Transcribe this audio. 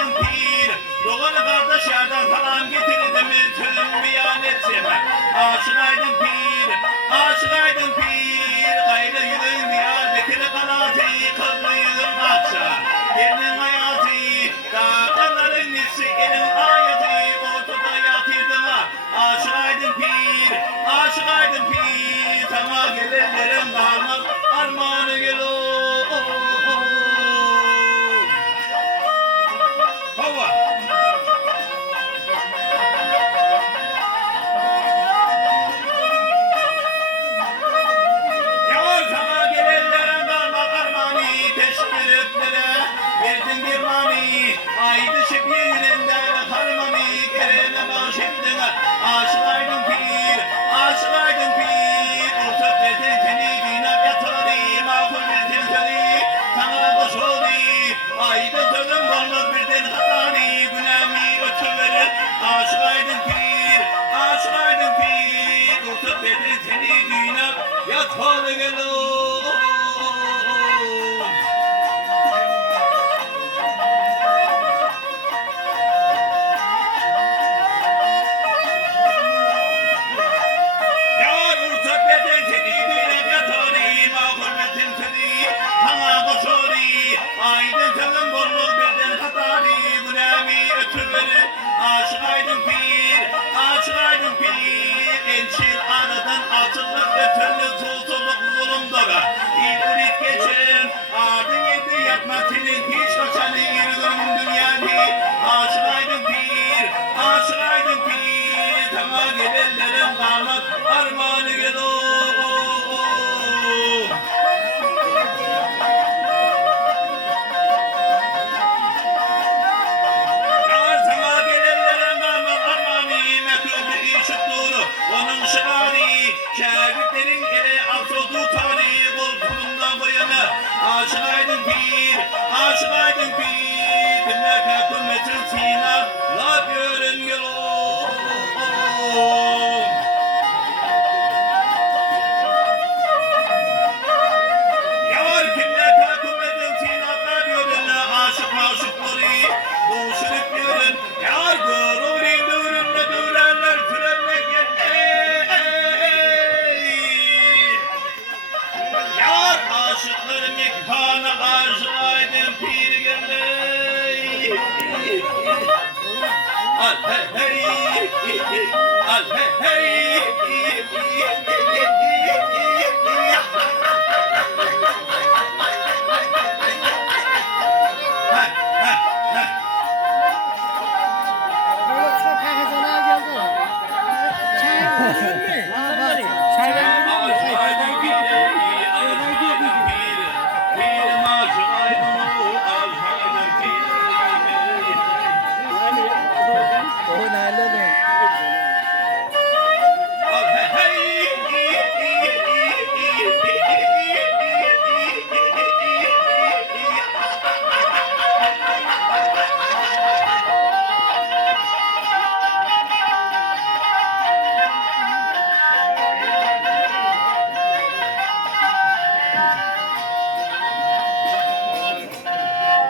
aydın pir. Doğan kardeş yerden falan getirdim sözüm beyan etsem. Aşık aydın pir, aşık aydın pir. Gayrı yüzün Diyarbakır kanatı, kızlı yüzün kaçar. Gelin hayatı, dağların nesi, elin ayatı, ortada yatırdın ha. Aşık aydın pir, aşık aydın pir. Sana gelirlerin kalmaz, armağanı gel o. Hava. Yar sana gelenlere kalmak armağanı, teşekkür etlere verdin bir mani. Aydı şık yüreğinden harmani, kereme baş ettin. Aşık aydın pir, aşık aydın pir. Ortak dedin seni dinap yatırdı, makul bir sözü sana boş oldu. Aydı sözüm olmaz birden hatani, günahımı ötüverir. Aşık aydın pir, aşık aydın pir. Ortak dedin seni dinap yatırdı gelo. Aydın kılın bolluk birden hatari, günahımı ötüverir. Aşık aydın pir, aşık aydın pir. Ençil aradan açılıp ötürlü sulsuluk zulümdara. İlkulit geçen, adın yedi yapma senin hiç kaçanı yürüdüm dünyayı. Aşık aydın pir, aşık aydın pir. Sana gelenlerin damat armağanı gel o. Onun şari, şerbetlerin ele atıldığı tarihi koltuğundan koyanı. Aşık aydın pir, aşık aydın pir. Dinlerken kümmetin sinar, la görün yolu. Yar kimlerken kümmetin sinar, la görün. Aşık maşukları, bu şirip görün. Yar gururi dürünle dürenler, türenle gel. Aşıkların mekanı aşık aydın pir geley. Al hey hey, al hey hey.